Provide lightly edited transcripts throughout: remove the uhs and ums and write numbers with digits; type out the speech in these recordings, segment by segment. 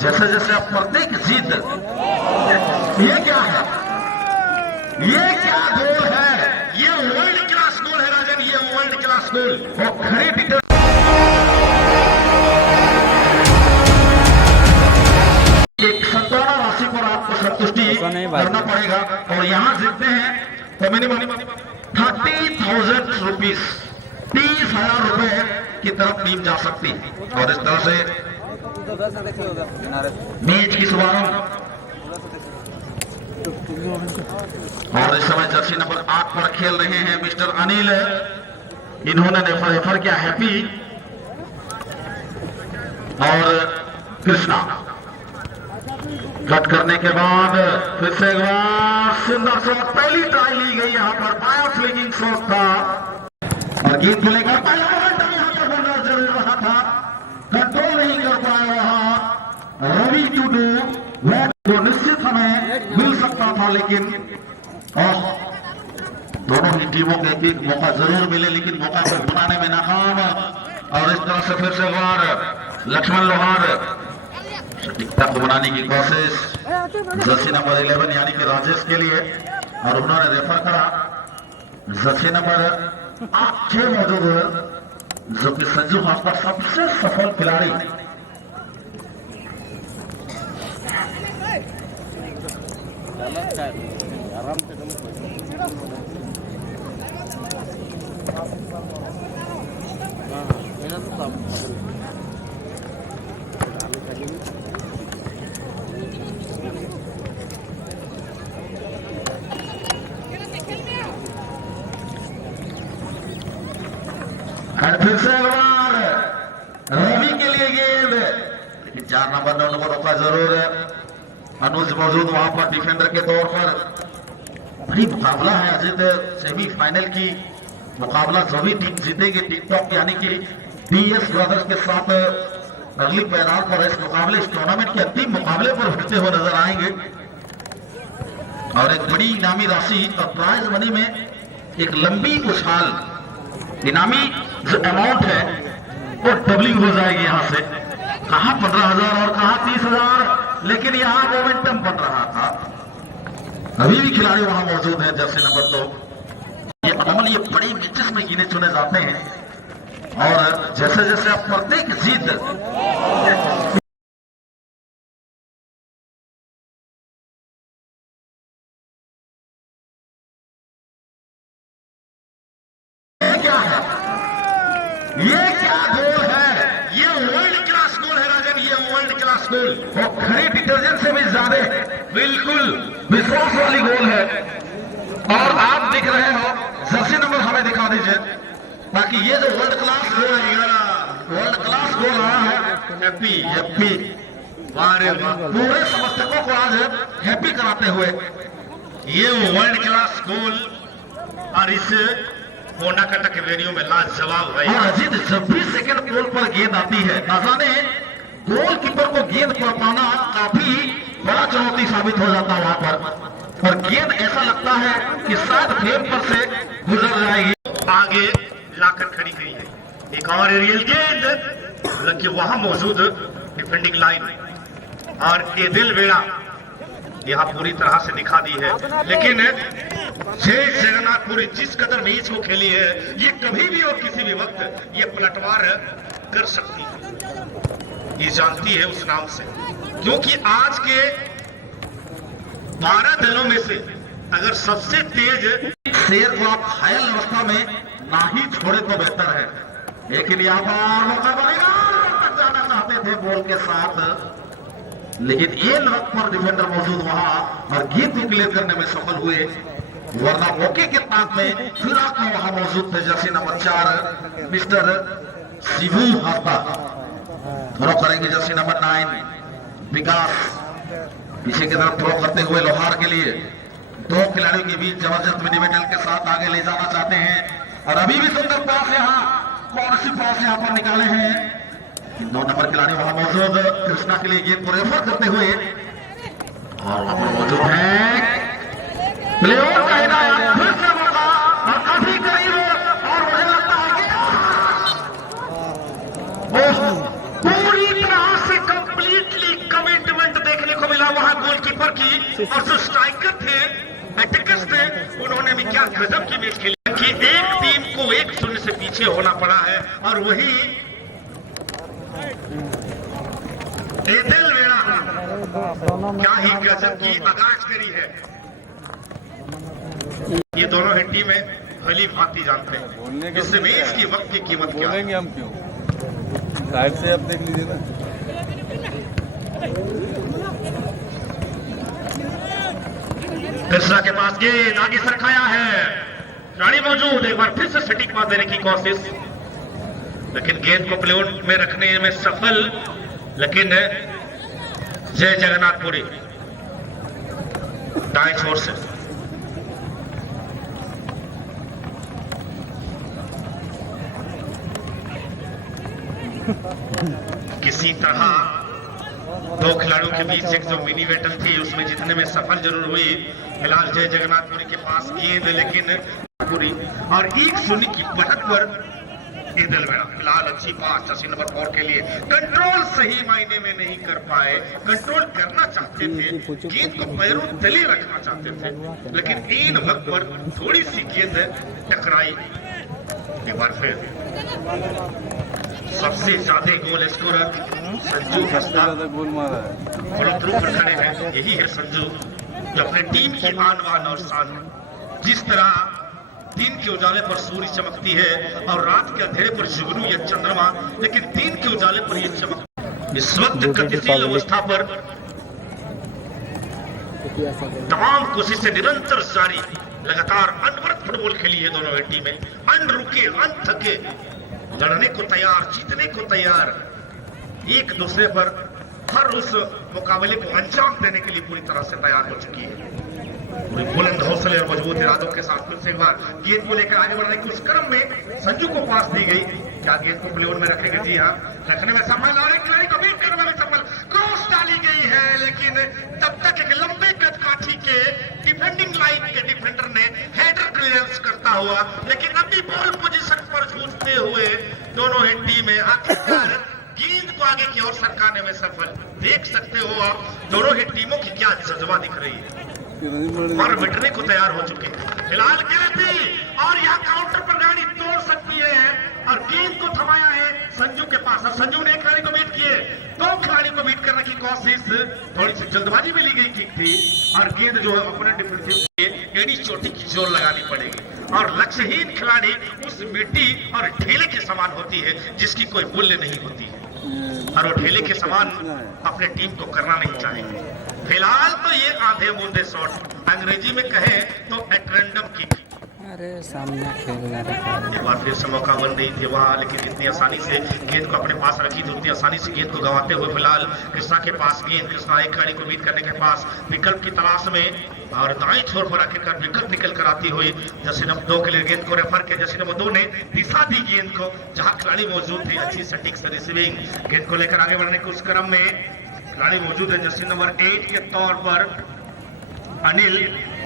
जैसे जैसे आप प्रत्येक जीत, ये क्या है, ये क्या गोल है, ये वर्ल्ड क्लास गोल है राजन, ये वर्ल्ड क्लास गोल। और खड़ी डिटेल एक संताना राशि पर आपको संतुष्टि करना पड़ेगा और यहाँ जीतते हैं तो मिनिमम 30,000 रुपीज, 30,000 रुपए की तरफ टीम जा सकती है। और इस तरह से मैच की शुभारंभ। और इस समय जर्सी नंबर 8 पर खेल रहे हैं मिस्टर अनिल, इन्होंने रेफर किया हैप्पी और कृष्णा। कट करने के बाद फिर से एक बार सुंदर शॉट, पहली ट्राई ली गई यहाँ पर, बायो फ्लिकिंग शॉट था और गेंद को लेकर पहला मोमेंटम यहाँ पर होना जरूर रहा था, कंट्रोल नहीं कर पाया रहा रवि टूडू, जो निश्चित हमें मिल सकता था लेकिन दोनों ही टीमों के एक मौका जरूर मिले लेकिन मौका को बनाने में नाकाम। और इस तरह से फिर से एक बार लक्ष्मण लोहार सटीकता को बनाने की कोशिश, जर्सी नंबर 11 यानी कि राजेश के लिए, और उन्होंने रेफर करा जर्सी नंबर 8 मौजूद है जो कि संजू हाथ का सबसे सफल खिलाड़ी। फिर से रवि के लिए गेंद, लेकिन 4 नंबर 9 नंबर रोका जरूर है। अनुज मौजूद वहां पर डिफेंडर के तौर पर। बड़ी मुकाबला है अजित, सेमीफाइनल की मुकाबला सभी टीम जीतेगी। टिकटॉक यानी कि डीएस ब्रदर्स के साथ अर्ली मैदान पर इस मुकाबले, इस टूर्नामेंट के अंतिम मुकाबले पर भिड़ते हुए नजर आएंगे और एक बड़ी इनामी राशि और प्राइज मनी में एक लंबी उछाल, इनामी जो अमाउंट है वो डबलिंग हो जाएगी। यहां से कहां 15,000 और कहां 30,000, लेकिन यहां मोमेंटम बन रहा था। अभी भी खिलाड़ी वहां मौजूद हैं जर्सी नंबर 2। ये अमूमन ये बड़ी मैचेस में गिने चुने जाते हैं और जैसे जैसे आप प्रत्येक जीत क्या है, ये क्या गोल है, ये वर्ल्ड क्लास गोल है राजन, ये वर्ल्ड क्लास गोल। और खड़ी डिटर्जेंट से भी ज्यादा बिल्कुल विश्वास वाली गोल है। और आप दिख रहे हो, जर्सी नंबर हमें दिखा दीजिए ताकि ये जो वर्ल्ड क्लास गोल है, वर्ल्ड क्लास गोल आया है। हैप्पी हैप्पी, वाह पूरे समर्थकों को आज हैप्पी कराते हुए ये वर्ल्ड क्लास गोल। और इस होना कटक वेन्यू में लाजवाब भाई। अजीत, जब भी सेकंड पोल पर गेंद आती है, ना जाने गोलकीपर को गेंद पर पाना काफी बड़ा चुनौती साबित हो जाता है वहां पर। और गेंद ऐसा लगता है कि शायद फ्रेम पर से गुजर जाएगी, आगे लाकर खड़ी गई है। एक और एरियल गेंद, हालांकि वहां मौजूद डिफेंडिंग लाइन और एदिल बेड़ा यहाँ पूरी तरह से दिखा दी है। लेकिन जय जगन्नाथपुरी जिस कदर मैच को खेली है, ये कभी भी और किसी भी वक्त ये पलटवार कर सकती है, ये जानती है उस नाम से। क्योंकि आज के 12 दलों में से अगर सबसे तेज शेर को आप घायल अवस्था में ना ही छोड़े तो बेहतर है। लेकिन यहाँ पर मौका बनेगा, तक जाना चाहते थे बॉल के साथ, लेकिन ये वक्त पर डिफेंडर मौजूद वहां और गेंद को क्लियर करने में सफल हुए, वरना मौके के ताक में फिर आप वहां मौजूद थे jersey number 4 mister Shivu Hasta. Throw करेंगे जर्सी नंबर 9 विकास, पीछे की तरफ थ्रो करते हुए लोहार के लिए। 2 खिलाड़ियों के बीच जबरदस्त मिनी मेडल के साथ आगे ले जाना चाहते हैं। और अभी भी सुंदर पास यहाँ, कौन सी पास यहाँ पर निकाले हैं। 2 नंबर खिलाड़ी वहां मौजूद कृष्णा के लिए गेंद को रेफर करते हुए, और वहां पर मौजूद है प्लेयर का हिदायत, फिर से मौका और काफी करीब, और मुझे लगता है कि पूरी तरह से कंप्लीटली कमिट और जो स्ट्राइकर थे, अटैकर्स थे, उन्होंने भी क्या गजब की मैच खेली कि एक टीम को 1-0 से पीछे होना पड़ा है। और वही एदेलवेड़ा क्या ही गजब की आगाज करी है। ये दोनों ही टीमें भली भांति जानते हैं इस मैच की वक्त की कीमत क्या है। हम क्यों साइड से अब देख लीजिए ना। कृष्णा के पास गेंद आगे सरकाया है, रानी मौजूद, एक बार फिर से सटीक पास देने की कोशिश, लेकिन गेंद को प्लेन में रखने में सफल। लेकिन जय जगन्नाथपुरी दाएं छोर से किसी तरह दो खिलाड़ियों के बीच एक जो मिनी बैटल थी उसमें जीतने में सफल जरूर हुई। फिलहाल जय जगन्नाथपुरी के पास गेंद, लेकिन पूरी और 1-0 की बढ़त पर एदेलवेड़ा। फिलहाल अच्छी पास जर्सी नंबर 4 के लिए, कंट्रोल सही मायने में नहीं कर पाए। कंट्रोल करना चाहते थे, गेंद को पैरों तले रखना चाहते थे, लेकिन इन वक्त पर थोड़ी सी गेंद टकराई। एक बार फिर सबसे ज्यादा गोल स्कोरर संजू हंसदा गोल मारा है, फॉलो थ्रू पर खड़े हैं। यही है संजू जो अपने टीम की आन बान और शान है। जिस तरह दिन के उजाले पर सूर्य चमकती है और रात के अंधेरे पर जुगनू या चंद्रमा, लेकिन दिन के उजाले पर यह चमक। इस वक्त गतिशील अवस्था पर तमाम कोशिशें निरंतर जारी, लगातार अनवरत फुटबॉल खेली है दोनों टीमें, अनरुके अनथके, लड़ने को तैयार, जीतने को तैयार, एक दूसरे पर हर उस मुकाबले को अंजाम देने के लिए पूरी तरह से तैयार हो चुकी है। पूरी बुलंद हौसले और मजबूत इरादों के साथ फिर से एक बार गेंद को लेकर आगे बढ़ने के उस क्रम में संजू को पास दी गई। क्या गेंद को प्लेन में रखेंगे? जी हाँ, रखने में सफल, और एक खिलाड़ी को बीट करने में सफल, क्रॉस डाली गई है, लेकिन तब तक एक लंबे कद काठी के डिफेंडिंग लाइन के डिफेंडर ने हेडर क्लियरेंस करता हुआ, लेकिन अभी बॉल पोजीशन पर जूझते हुए दोनों ही टीमें आखिरकार गेंद को आगे की ओर सरकाने में सफल। देख सकते हो आप दोनों ही टीमों की क्या जज्बा दिख रही है और मिटने को तैयार हो चुके हैं। फिलहाल गिरती और यहाँ काउंटर पर गाड़ी तोड़ सकती है और गेंद को थमाया है संजू के पास, और संजू ने एक खिलाड़ी को बीट किए, दो खिलाड़ी को बीट करने की कोशिश, थोड़ी सी जल्दबाजी में ली गई किक थी और गेंद जो है अपने डिफेंसिव एडी चोटी की जोर लगानी पड़ेगी और लक्ष्यहीन खिलाड़ी उस मिट्टी और ढेले के समान होती है जिसकी कोई मूल्य नहीं होती है और वो ढेले के समान अपने टीम को करना नहीं चाहेंगे। फिलहाल तो ये आधे बूंदे शॉट, अंग्रेजी में कहे तो एट रैंडम की। अरे सामने खेल रहा है, एक बार फिर से मौका बन रही थी वहां, लेकिन इतनी आसानी से गेंद को अपने पास रखी तो उतनी आसानी से गेंद को गंवाते हुए फिलहाल कृष्णा के पास गेंद, कृष्णा एक खिलाड़ी को बीट करने के पास विकल्प की तलाश में और दाएं छोर पर आखिरकार विकल्प निकल कर आती हुई जर्सी नंबर 2 के लिए गेंद को रेफर किया। जर्सी नंबर 2 ने दिशा दी गेंद को जहां खिलाड़ी मौजूद थे, अच्छी सटीक से रिसीविंग, गेंद को लेकर आगे बढ़ने के उस क्रम में खिलाड़ी मौजूद है जर्सी नंबर 8 के तौर पर अनिल,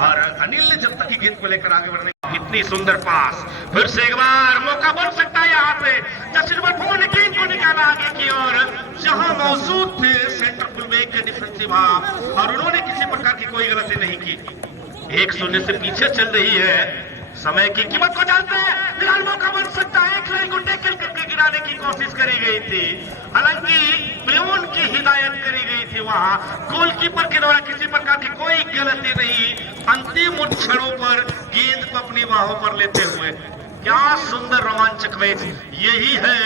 और अनिल ने जब तक गेंद को लेकर आगे बढ़ने, कितनी सुंदर पास, फिर से एक बार मौका बन सकता है यहाँ पे। जर्सी नंबर 4 ने गेंद को निकाला आगे की ओर, जहां मौजूद थे सेंटर फुलबैक के डिफेंसिव हाफ, और उन्होंने किसी प्रकार की कोई गलती नहीं की। 1-0 से पीछे चल रही है, समय की कीमत को जानते हैं। फिलहाल मौका बन सकता है, खिलाड़ी को टैकल करके गिराने की कोशिश करी गई थी, हालांकि प्लेन की हिदायत करी गई थी, वहां गोलकीपर के द्वारा किसी प्रकार की कोई गलती नहीं। अंतिम क्षणों पर गेंद को अपनी बाहों पर लेते हुए, क्या सुंदर रोमांचक मैच। यही है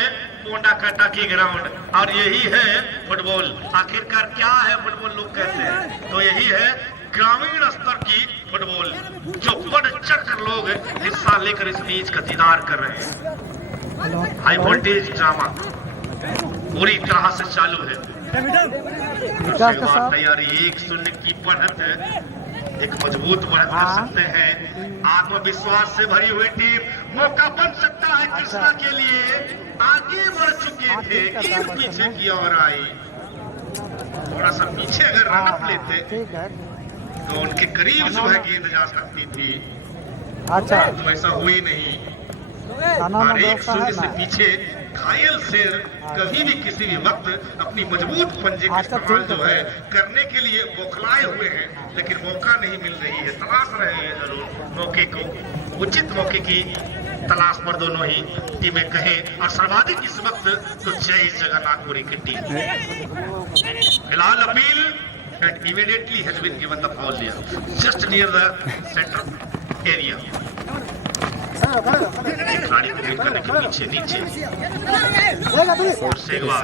पोंडा काटा की ग्राउंड और यही है फुटबॉल। आखिरकार क्या है फुटबॉल लोग कहते हैं, तो यही है ग्रामीण स्तर की फुटबॉल, जो बढ़ चढ़ कर लोग हिस्सा लेकर इस मैच का दीदार कर रहे हैं। हाई वोल्टेज ड्रामा पूरी तरह से चालू है। तैयारी 1-0 की बढ़त है, एक मजबूत बढ़त कर सकते हैं। आत्मविश्वास से भरी हुई टीम, मौका बन सकता है कृष्णा के लिए, आगे बढ़ चुके थे, गेंद पीछे की ओर आई, थोड़ा सा पीछे अगर रनअप लेते तो उनके करीब जो है गेंद जा सकती थी, अच्छा तो ऐसा हुई नहीं। और 1-0 से पीछे घायल शेर कभी भी किसी भी वक्त अपनी मजबूत पंजे का इस्तेमाल जो है करने के लिए बौखलाए हुए हैं, लेकिन मौका नहीं मिल रही है। तलाश रहे हैं जरूर मौके को, उचित मौके की तलाश पर दोनों ही टीमें कहें। और सर्वाधिक इस वक्त तो जय जगन्नाथपुरी की टीम। फिलहाल appeal and immediately has been given the foul here just near the center area. खिलाड़ी को बीट करने के पीछे नीचे और से एक बार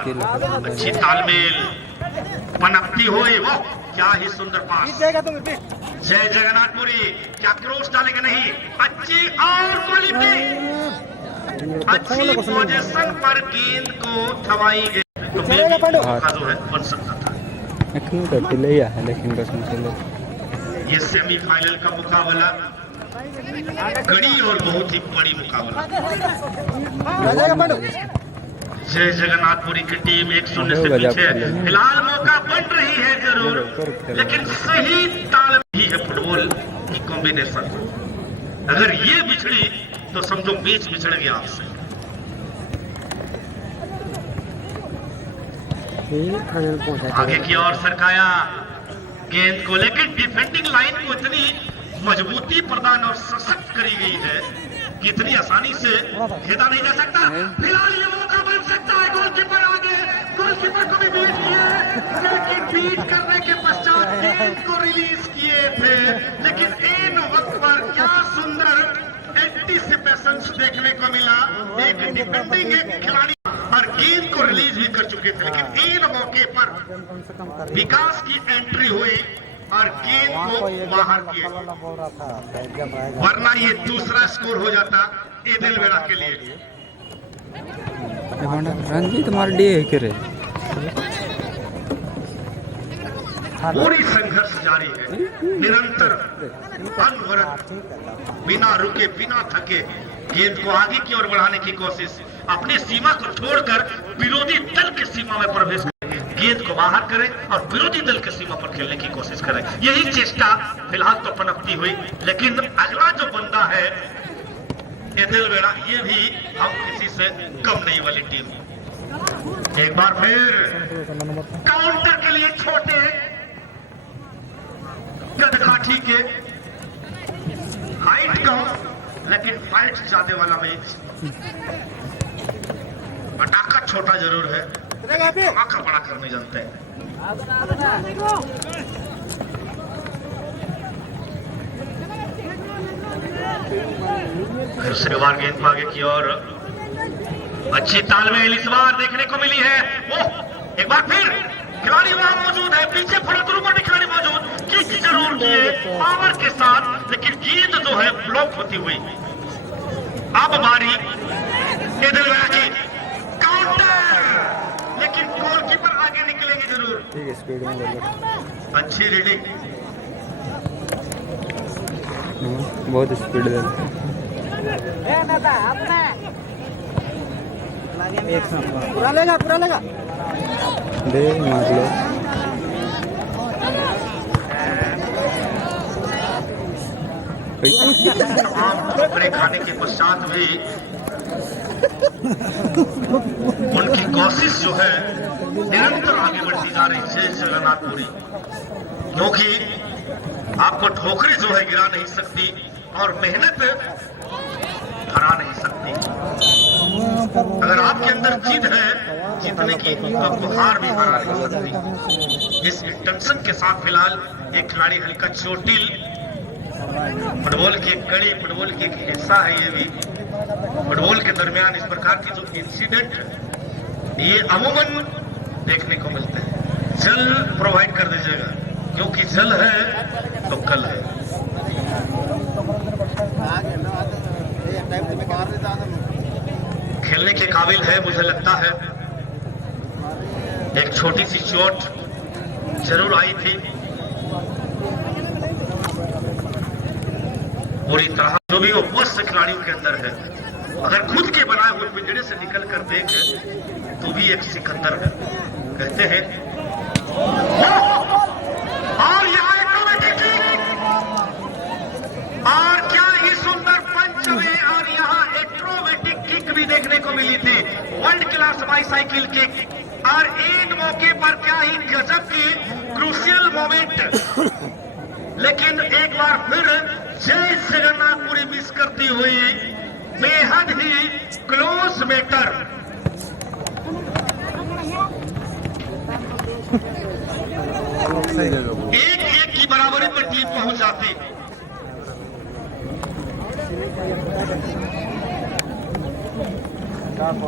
अच्छी तालमेल पनपती हुई, वो क्या ही सुंदर पास। जय जगन्नाथपुरी क्या क्रॉस डालेंगे? नहीं, अच्छी और क्वालिटी, अच्छी पोजीशन पर गेंद को थमाई गई तो मौका जो है बन सकता था। लेकिन कसम से ये सेमीफाइनल का मुकाबला कड़ी और बहुत ही बड़ी मुकाबला। जय जगन्नाथपुरी की टीम 1-0 से पीछे है। फिलहाल मौका बन रही है जरूर, लेकिन सही ताल ही है फुटबॉल की कॉम्बिनेशन। अगर ये बिछड़ी तो समझो मैच बिछड़ गया आपसे। आगे की ओर सरकाया गेंद को, लेकिन डिफेंडिंग लाइन को इतनी मजबूती प्रदान और सशक्त करी गई है कि इतनी आसानी से खेदा नहीं जा सकता। फिलहाल ये मौका बन सकता है। गोलकीपर आगे, गोलकीपर को भी बीट किए, लेकिन बीट करने के पश्चात गेंद को रिलीज किए थे, लेकिन इन वक्त पर क्या सुंदर एंटीसिपेशन देखने को मिला। एक डिफेंडिंग एक खिलाड़ी और गेंद को रिलीज भी कर चुके थे, लेकिन इन मौके पर विकास की एंट्री हुई और गेंद को बाहर किए, वरना ये दूसरा स्कोर हो जाता एदिलवेड़ा के लिए। रंजीत मार्डी है करे पूरी संघर्ष जारी है, निरंतर अनवरत, बिना रुके बिना थके गेंद को आगे की ओर बढ़ाने की कोशिश, अपनी सीमा को छोड़कर विरोधी दल की सीमा में प्रवेश करें, गेंद को बाहर करें और विरोधी दल की सीमा पर खेलने की कोशिश करें। यही चेष्टा फिलहाल तो पनपती हुई, लेकिन अगला जो बंदा है एदिलवेड़ा, ये भी हम किसी से कम नहीं वाली टीम। एक बार फिर काउंटर के लिए छोटे कदकाठी के, हाइट कम लेकिन फाइट ज्यादा वाला मैच। पटाखा छोटा जरूर है, धमाका बड़ा करने जानते हैं। दूसरी बार गेंद आगे की ओर, अच्छी तालमेल इस बार देखने को मिली है। वो एक बार फिर खिलाड़ी वहां मौजूद है, पीछे फॉलो पर खिलाड़ी मौजूद, किक जरूर किए पावर के साथ, लेकिन गेंद जो है ब्लॉक होती हुई। अब बारी एदिलवेड़ा की, काउंटर, लेकिन गोलकीपर आगे निकलेंगे जरूर। ठीक है, स्पीड में अच्छी रीडिंग, बहुत स्पीड है। पूरा लेगा दे मार लो। ब्रेक खाने के पश्चात भी उनकी कोशिश जो है निरंतर आगे बढ़ती जा रही है जगन्नाथपुरी, क्योंकि आपको ठोकरें जो है गिरा नहीं सकती और मेहनत हरा नहीं सकती। अगर आपके अंदर जिद है जीतने की तो आपको हार भी हरा नहीं सकती। इस इंटेंशन के साथ फिलहाल एक खिलाड़ी हल्का चोटिल, फुटबॉल की एक कड़ी, फुटबॉल की एक हिस्सा है ये भी। फुटबॉल के दरमियान इस प्रकार की जो इंसिडेंट ये अमूमन देखने को मिलते हैं। जल प्रोवाइड कर दीजिएगा, क्योंकि जल है तो कल है। खेलने के काबिल है मुझे लगता है। एक छोटी सी चोट जरूर आई थी, पूरी तरह जो भी वो बस खिलाड़ियों के अंदर है, अगर खुद के बनाए हुए पिंजरे से निकल कर देखे तो भी एक सिकंदर है कहते हैं। और यहाँ और क्या ही सुंदर पंच में, और यहाँ एक्रोबैटिक किक भी देखने को मिली थी। वर्ल्ड पॉइंट, लेकिन एक बार फिर जय जगन्नाथपुरी मिस करती हुई बेहद ही क्लोज मैटर। एक एक की बराबरी पर टीम पहुंच जाती।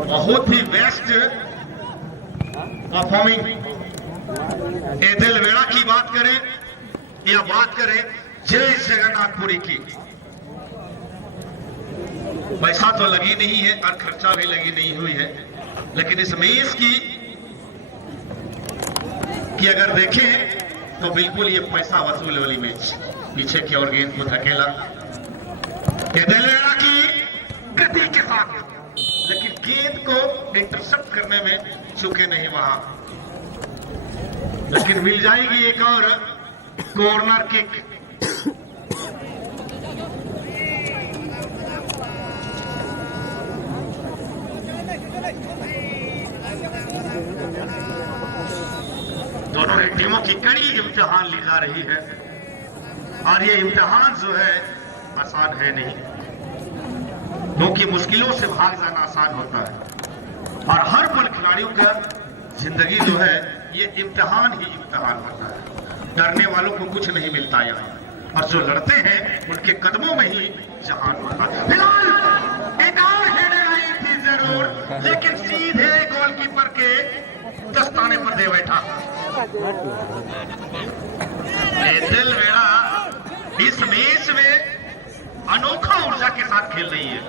बहुत ही बेस्ट परफॉर्मिंग एथिल वेड़ा की बात करें या बात करें जय जगन्नाथपुरी की, पैसा तो लगी नहीं है और खर्चा भी लगी नहीं हुई है, लेकिन इस मैच की अगर देखें तो बिल्कुल ये पैसा वसूल वाली मैच। पीछे की ओर गेंद को धकेला एथिल वेड़ा की गति के साथ, लेकिन गेंद को इंटरसेप्ट करने में चूके नहीं वहां, लेकिन मिल जाएगी एक और कॉर्नर किक। दोनों ही टीमों की कड़ी इम्तिहान ली जा रही है और ये इम्तिहान जो है आसान है नहीं, क्योंकि मुश्किलों से भाग जाना आसान होता है और हर पल खिलाड़ियों का जिंदगी जो है ये इम्तिहान ही इम्तिहान होता है। डरने वालों को कुछ नहीं मिलता यहाँ, और जो लड़ते हैं उनके कदमों में ही जहान होता है। फिलहाल एक और हेडर आई थी जरूर, लेकिन सीधे गोलकीपर के दस्ताने पर दे बैठा। एथिल वेड़ा इस मैच में अनोखा ऊर्जा के साथ खेल रही है।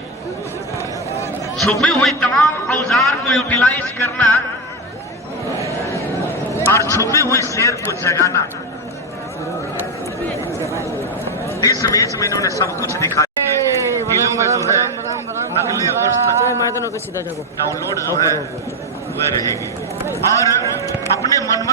छुपी हुई तमाम औजार को यूटिलाइज करना और छुपी हुई शेर को जगाना, इस मैच में इन्होंने सब कुछ दिखाया। दिलों में जो है अगले वर्ष तक डाउनलोड जो है वह रहेगी और अपने मन